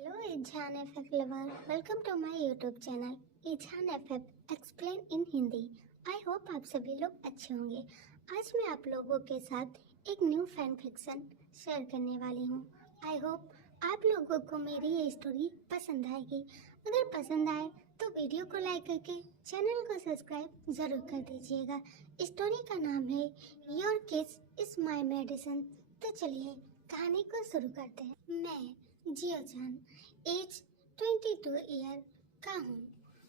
Hello Izaan FF lover, welcome to my YouTube channel Izaan FF explain in Hindi. I hope आप सभी लोग अच्छे होंगे। आज मैं आप लोगों के साथ एक न्यू फैन फिक्शन शेयर करने वाली हूँ। आई होप आप लोगों को मेरी ये स्टोरी पसंद आएगी। अगर पसंद आए तो वीडियो को लाइक करके चैनल को सब्सक्राइब जरूर कर दीजिएगा। स्टोरी का नाम है योर किस इज माई मेडिसिन। तो चलिए कहानी को शुरू करते हैं। मैं जियोजान एज 22 ईयर का हूँ।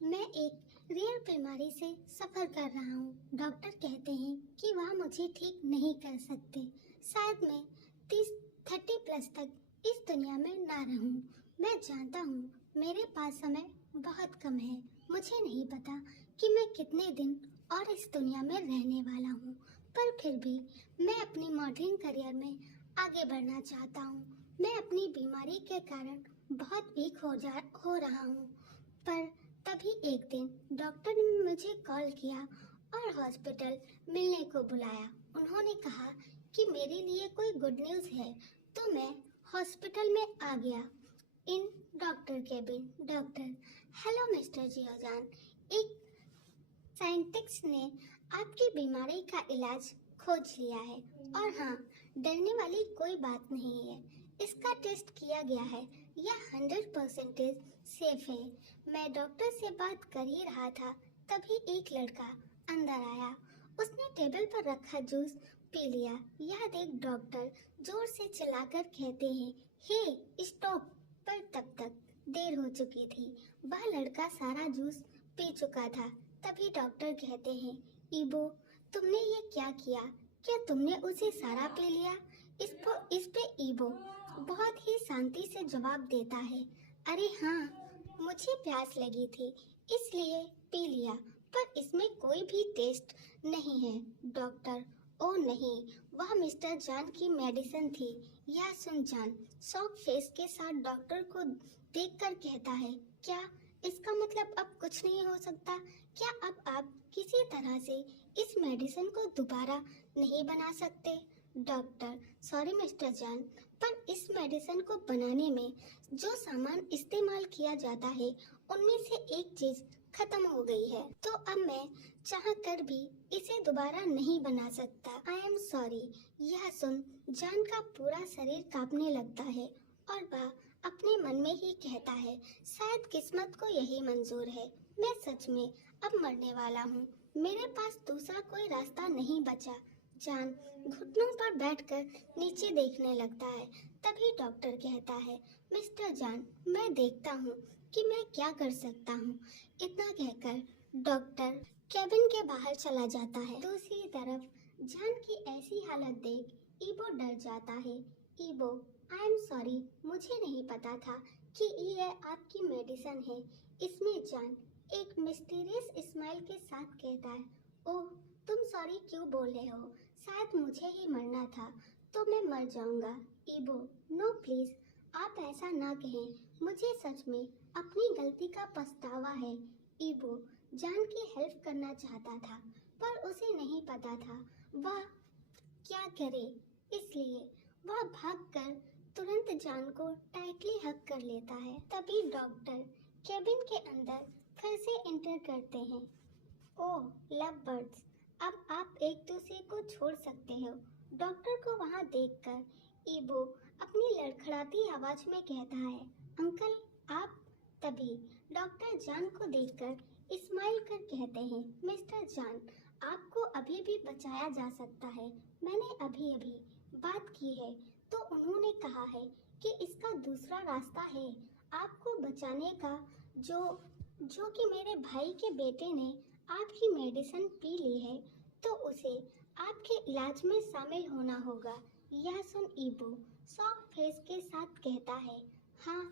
मैं एक रेयर बीमारी से सफ़र कर रहा हूँ। डॉक्टर कहते हैं कि वह मुझे ठीक नहीं कर सकते। शायद मैं 30 प्लस तक इस दुनिया में ना रहूँ। मैं जानता हूँ मेरे पास समय बहुत कम है। मुझे नहीं पता कि मैं कितने दिन और इस दुनिया में रहने वाला हूँ, पर फिर भी मैं अपनी मॉडलिंग करियर में आगे बढ़ना चाहता हूँ। मैं अपनी बीमारी के कारण बहुत वीक हो रहा हूँ, पर तभी एक दिन डॉक्टर ने मुझे कॉल किया और हॉस्पिटल मिलने को बुलाया। उन्होंने कहा कि मेरे लिए कोई गुड न्यूज़ है, तो मैं हॉस्पिटल में आ गया। In doctor cabin. Doctor, hello mister जियोजान, एक साइंटिस्ट ने आपकी बीमारी का इलाज खोज लिया है और हाँ, डरने वाली कोई बात नहीं है। इसका टेस्ट किया गया है, यह 100% सेफ है। मैं डॉक्टर से बात कर ही रहा था, तभी एक लड़का अंदर आया। उसने टेबल पर रखा जूस पी लिया। यह देख डॉक्टर जोर से चिल्लाकर कहते हैं, हे स्टॉप! पर तब तक देर हो चुकी थी। वह लड़का सारा जूस पी चुका था। तभी डॉक्टर कहते हैं, ईबो, तुमने ये क्या किया? क्या तुमने उसे सारा पी लिया? इस पे ईबो बहुत ही शांति से जवाब देता है, अरे हाँ, मुझे प्यास लगी थी इसलिए पी लिया, पर इसमें कोई भी टेस्ट नहीं है। डॉक्टर, ओ नहीं, वह मिस्टर जान की मेडिसिन थी। यह सुन जान शॉक फेस के साथ डॉक्टर को देखकर कहता है, क्या इसका मतलब अब कुछ नहीं हो सकता? क्या अब आप किसी तरह से इस मेडिसिन को दोबारा नहीं बना सकते? डॉक्टर, सॉरी मिस्टर जान, पर इस मेडिसिन को बनाने में जो सामान इस्तेमाल किया जाता है उनमें से एक चीज खत्म हो गई है, तो अब मैं चाह कर भी इसे दोबारा नहीं बना सकता। I am sorry. यह सुन जान का पूरा शरीर कांपने लगता है और वह अपने मन में ही कहता है, शायद किस्मत को यही मंजूर है। मैं सच में अब मरने वाला हूँ। मेरे पास दूसरा कोई रास्ता नहीं बचा। जान घुटनों पर बैठकर नीचे देखने लगता है। तभी डॉक्टर कहता है, मिस्टर जान, मैं देखता हूँ कि मैं क्या कर सकता हूँ। इतना कहकर डॉक्टर केबिन के बाहर चला जाता है। दूसरी तरफ जान की ऐसी हालत देख ईबो डर जाता है। ईबो, आई एम सॉरी, मुझे नहीं पता था कि ये आपकी मेडिसिन है। इसमें जान एक मिस्टीरियस स्माइल के साथ कहता है, ओह, तुम सॉरी क्यों बोल रहे हो? शायद मुझे ही मरना था तो मैं मर जाऊंगा। ईबो, नो प्लीज, आप ऐसा ना कहें। मुझे सच में अपनी गलती का पछतावा है। ईबो जान की हेल्प करना चाहता था, पर उसे नहीं पता था वह क्या करे, इसलिए वह भागकर तुरंत जान को टाइटली हग कर लेता है। तभी डॉक्टर केबिन के अंदर फिर से एंटर करते हैं। ओह लव बर्ड्स, अब आप एक दूसरे को छोड़ सकते हो। डॉक्टर को वहां देखकर ईबो अपनी लड़खड़ाती आवाज में कहता है, अंकल आप? तभी डॉक्टर जान को देखकर स्माइल कर कहते हैं, मिस्टर जान, आपको अभी भी बचाया जा सकता है। मैंने अभी अभी बात की है तो उन्होंने कहा है कि इसका दूसरा रास्ता है आपको बचाने का, जो कि मेरे भाई के बेटे ने आपकी मेडिसिन पी ली है तो उसे आपके इलाज में शामिल होना होगा। यह सुन ईबो शॉक फेस के साथ कहता है, हाँ।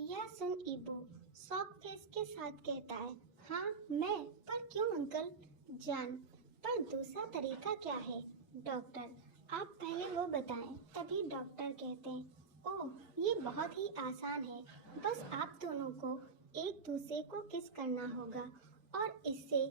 यह सुन ईबो शॉक फेस के साथ कहता है, हाँ मैं? पर क्यों अंकल? जान, पर दूसरा तरीका क्या है? डॉक्टर, आप पहले वो बताएं। तभी डॉक्टर कहते हैं, ओह ये बहुत ही आसान है, बस आप दोनों को एक दूसरे को किस करना होगा और इससे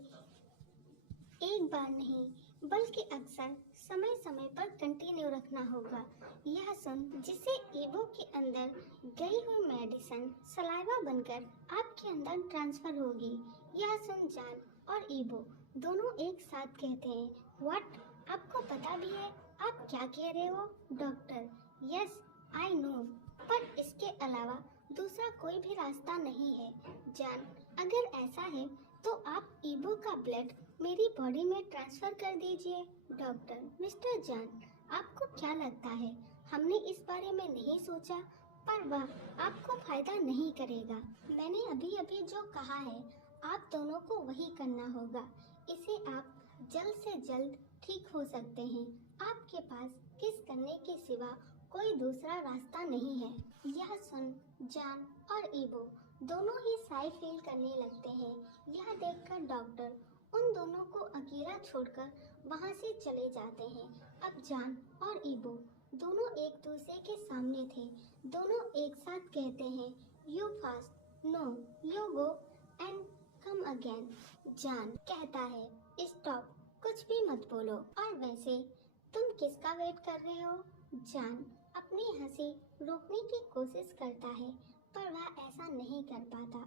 एक बार नहीं बल्कि अक्सर समय समय पर कंटिन्यू रखना होगा। यह सुन जिससे ईबो के अंदर गई हुई मेडिसिन सलाइवा बनकर आपके अंदर ट्रांसफर होगी। यह सुन जान और ईबो दोनों एक साथ कहते हैं, व्हाट? आपको पता भी है आप क्या कह रहे हो? डॉक्टर, यस आई नो, पर इसके अलावा दूसरा कोई भी रास्ता नहीं है। जान, अगर ऐसा है तो आप ईबो का ब्लड मेरी बॉडी में ट्रांसफर कर दीजिए। डॉक्टर, मिस्टर जान, आपको क्या लगता है हमने इस बारे में नहीं सोचा, पर वह आपको फायदा नहीं करेगा। मैंने अभी अभी जो कहा है आप दोनों को वही करना होगा। इसे आप जल्द से जल्द ठीक हो सकते हैं। आपके पास किस करने के सिवा कोई दूसरा रास्ता नहीं है। यह सुन जान और ईबो दोनों ही साई फील करने लगते हैं। यह देखकर डॉक्टर उन दोनों को अकेला छोड़कर वहां से चले जाते हैं। अब जान और ईबो दोनों एक दूसरे के सामने थे। दोनों एक साथ कहते हैं, you fast, no you go and come again. जान कहता है, स्टॉप, कुछ भी मत बोलो। और वैसे तुम किसका वेट कर रहे हो? जान अपनी हंसी रोकने की कोशिश करता है, पर वह ऐसा नहीं कर पाता,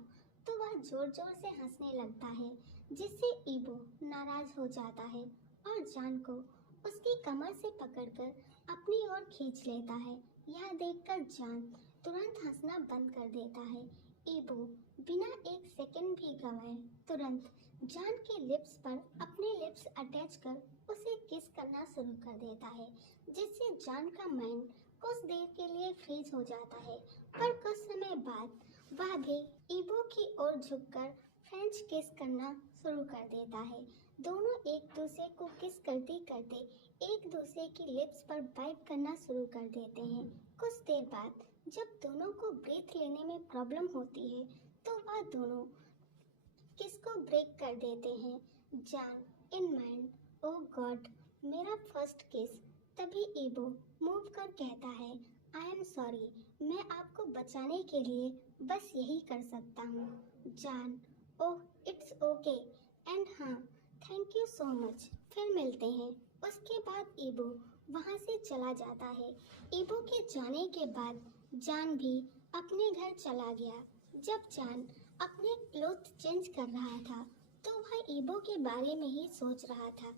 तो वह जोर जोर से हंसने लगता है, जिससे ईबो नाराज हो जाता है और जान को उसकी कमर से पकड़कर अपनी ओर खींच लेता है। यह देखकर जान तुरंत हंसना बंद कर देता है। ईबो बिना एक सेकंड भी गंवाए तुरंत जान के लिप्स पर अपने लिप्स अटैच कर उसे किस करना शुरू कर देता है, जिससे जान का माइंड कुछ देर के लिए फ्रीज हो जाता है। पर कुछ समय बाद वह भी ईबो की ओर झुककर फ्रेंच किस करना शुरू कर देता है। दोनों एक दूसरे को किस करते करते एक दूसरे की लिप्स पर बाइट करना शुरू कर देते हैं। कुछ देर बाद जब दोनों को ब्रीथ लेने में प्रॉब्लम होती है, तो वह दोनों किस को ब्रेक कर देते हैं। जान इन माइंड, ओह गॉड, मेरा फर्स्ट किस। तभी ईबो मूव कर कहता है, आई एम सॉरी, मैं आपको बचाने के लिए बस यही कर सकता हूँ। जान, ओह इट्स ओके, एंड हाँ थैंक यू सो मच, फिर मिलते हैं। उसके बाद ईबो वहाँ से चला जाता है। ईबो के जाने के बाद जान भी अपने घर चला गया। जब जान अपने क्लोथ चेंज कर रहा था, तो वह ईबो के बारे में ही सोच रहा था।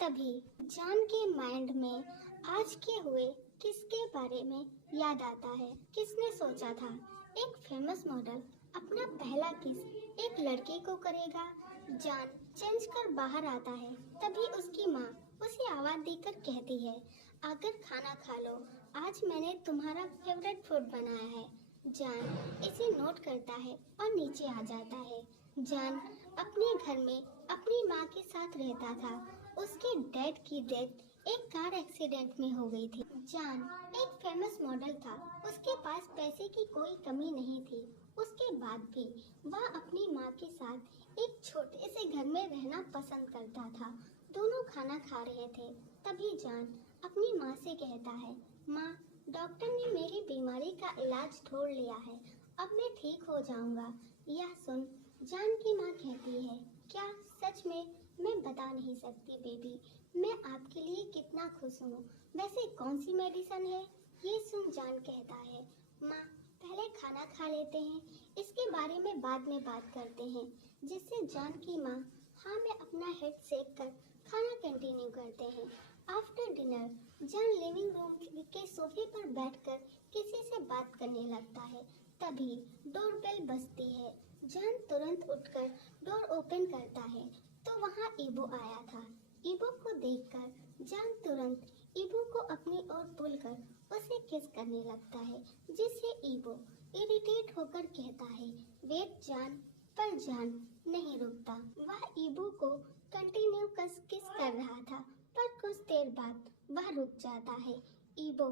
तभी जान के माइंड में आज के हुए किसके बारे में याद आता है। किसने सोचा था एक फेमस मॉडल अपना पहला किस एक लड़के को करेगा। जान चेंज कर बाहर आता है, तभी उसकी माँ उसे आवाज देकर कहती है, आकर खाना खा लो, आज मैंने तुम्हारा फेवरेट फूड बनाया है। जान इसे नोट करता है और नीचे आ जाता है। जान अपने घर में अपनी माँ के साथ रहता था। उसके डैड की डेथ एक कार एक्सीडेंट में हो गई थी। जान एक फेमस मॉडल था, उसके पास पैसे की कोई कमी नहीं थी। उसके बाद भी वह अपनी माँ के साथ एक छोटे से घर में रहना पसंद करता था। दोनों खाना खा रहे थे, तभी जान अपनी माँ से कहता है, माँ डॉक्टर ने मेरी बीमारी का इलाज ढूंढ लिया है, अब मैं ठीक हो जाऊंगा। यह सुन जान की माँ कहती है, क्या सच में? मैं बता नहीं सकती बेबी, मैं आपके लिए कितना खुश हूँ। वैसे कौन सी मेडिसिन है? ये सुन जान कहता है, माँ पहले खाना खा लेते हैं, इसके बारे में बाद में बात करते हैं। जिससे जान की माँ हाँ में अपना हेड सेक कर खाना कंटिन्यू करते हैं। आफ्टर डिनर जान लिविंग रूम के सोफे पर बैठकर किसी से बात करने लगता है। तभी डोर बेल बजती है। जान तुरंत उठकर डोर ओपन करता है, तो वहाँ ईबो आया था। ईबो को देखकर जान तुरंत ईबो को अपनी ओर बुलाकर उसे किस करने लगता है, जिससे ईबो इरिटेट होकर कहता है, वेट जान। पर जान नहीं रुकता। वह ईबो को कंटिन्यू किस कर रहा था, पर कुछ देर बाद वह रुक जाता है। ईबो,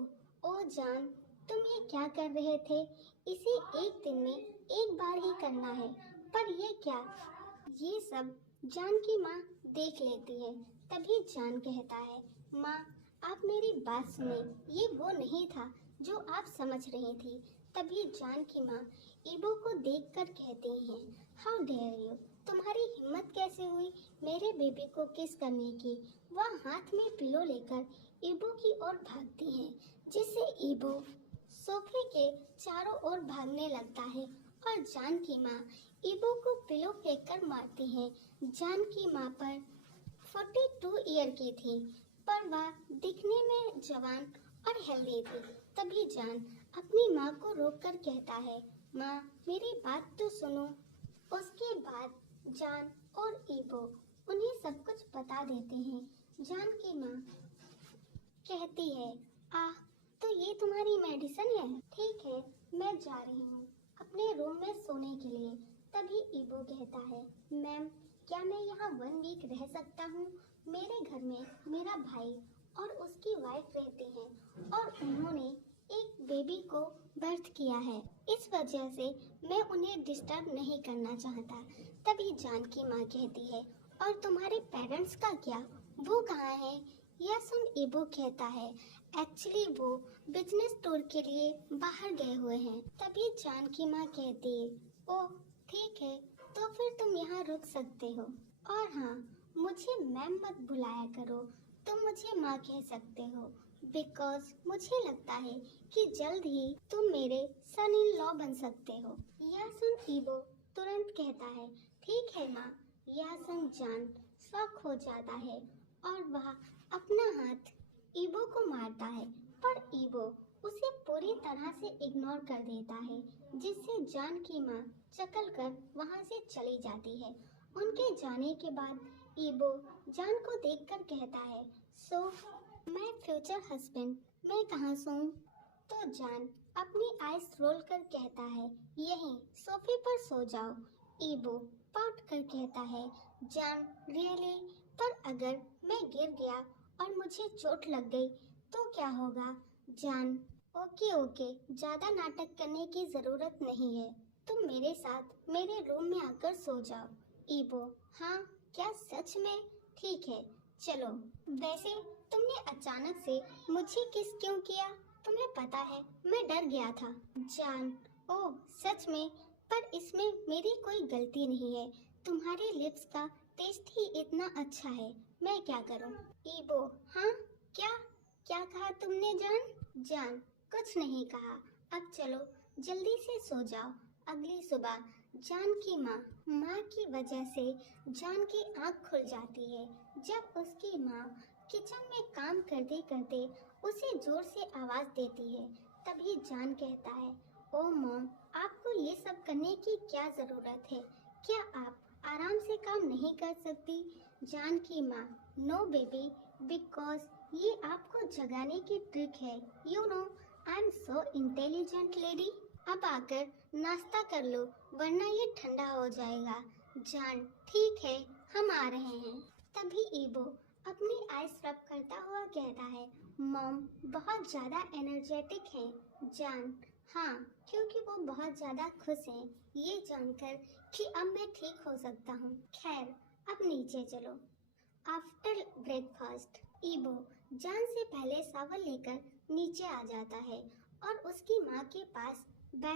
ओ जान तुम ये क्या कर रहे थे? इसे एक दिन में एक बार ही करना है, पर ये क्या? ये सब जान की माँ देख लेती है। तभी जान कहता है, माँ आप मेरी बात सुने, ये वो नहीं था जो आप समझ रही थी। तभी जान की माँ ईबो को देखकर कहती हैं, हाउ डेयर यू, तुम्हारी हिम्मत कैसे हुई मेरे बेबी को किस करने की। वह हाथ में पिलो लेकर ईबो की ओर भागती हैं, जिससे ईबो सोफे के चारों ओर भागने लगता है और जान की माँ ईबो को पिलो फेंककर मारती है। जान की माँ पर 42 ईयर की थी, पर वह दिखने में जवान और हेल्दी थी। तभी जान अपनी माँ को रोककर कहता है, माँ मेरी बात तो सुनो। उसके बाद जान और ईबो उन्हें सब कुछ बता देते हैं। जान की माँ कहती है, तो ये तुम्हारी मेडिसिन है? ठीक है, मैं जा रही हूँ अपने रूम में सोने के लिए। तभी ईबो कहता है, मैम क्या मैं यहाँ 1 वीक रह सकता हूँ? मेरे घर में मेरा भाई और उसकी वाइफ रहती हैं और उन्होंने एक बेबी को बर्थ किया है। इस वजह से मैं उन्हें डिस्टर्ब नहीं करना चाहता। तभी जान की माँ कहती है, और तुम्हारे पेरेंट्स का क्या, वो कहाँ है? यह सुन ईबो कहता है, एक्चुअली वो बिजनेस टूर के लिए बाहर गए हुए हैं। तभी जान की माँ कहती है, ओह ठीक है, तो फिर तुम यहाँ रुक सकते हो। और हाँ, मुझे मैम मत बुलाया करो, तुम मुझे माँ कह सकते हो, बिकॉज मुझे लगता है कि जल्द ही तुम मेरे सन इन लॉ बन सकते हो। यह सुन ईबो तुरंत कहता है, ठीक है माँ। यह सुन जान शॉक हो जाता है और वह अपना हाथ ईबो को मारता है, पर ईबो उसे पूरी तरह से इग्नोर कर देता है, जिससे जान की माँ चकल कर वहाँ से चली जाती है। उनके जाने के बाद ईबो जान को देखकर कहता है, सो मैं फ्यूचर हस्बैंड, मैं कहाँ सोऊं? तो जान अपनी आइज रोल कर कहता है, यहीं सोफे पर सो जाओ। ईबो पाउट कर कहता है, जान रियली, पर अगर मैं गिर गया और मुझे चोट लग गई तो क्या होगा? जान ओके ओके, ज्यादा नाटक करने की जरूरत नहीं है, तुम मेरे साथ मेरे रूम में आकर सो जाओ। ईबो, हाँ क्या सच में? ठीक है चलो। वैसे तुमने अचानक से मुझे किस क्यों किया? तुम्हें पता है मैं डर गया था। जान, ओह सच में? पर इसमें मेरी कोई गलती नहीं है, तुम्हारे लिप्स का टेस्ट ही इतना अच्छा है, मैं क्या करूं? ईबो, हाँ क्या क्या कहा तुमने जान? जान, कुछ नहीं कहा, अब चलो जल्दी से सो जाओ। अगली सुबह जान की माँ की वजह से जान की आँख खुल जाती है, जब उसकी माँ किचन में काम करते करते उसे जोर से आवाज देती है। तभी जान कहता है, ओ मॉम, आपको ये सब करने की क्या जरूरत है? क्या आप आराम से काम नहीं कर सकती? जान की माँ, नो बेबी, बिकॉज ये आपको जगाने की ट्रिक है। You know I am so intelligent lady. अब आकर नाश्ता कर लो, वरना ये ठंडा हो जाएगा। जान, ठीक है हम आ रहे हैं। तभी ईबो अपनी आइस रब करता हुआ कहता है, मॉम बहुत ज़्यादा एनर्जेटिक है। जान, हाँ क्योंकि वो बहुत ज़्यादा खुश हैं ये जानकर कि अब मैं ठीक हो सकता हूँ। खैर अब नीचे चलो। आफ्टर ब्रेकफास्ट ईबो जान से पहले शावर लेकर नीचे आ जाता है और उसकी माँ के पास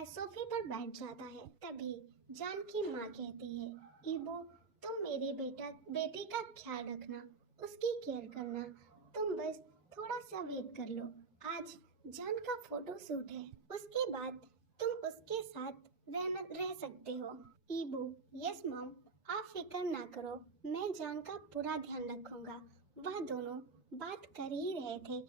सोफे पर बैठ जाता है। तभी जान की माँ कहती है, ईबो तुम मेरे बेटे का ख्याल रखना, उसकी केयर करना, तुम बस थोड़ा सा वेट कर लो, आज जान का फोटो शूट है, उसके बाद तुम उसके साथ रह सकते हो। ईबो, यस मॉम, आप फिक्र ना करो, मैं जान का पूरा ध्यान रखूंगा। वह दोनों बात कर ही रहे थे,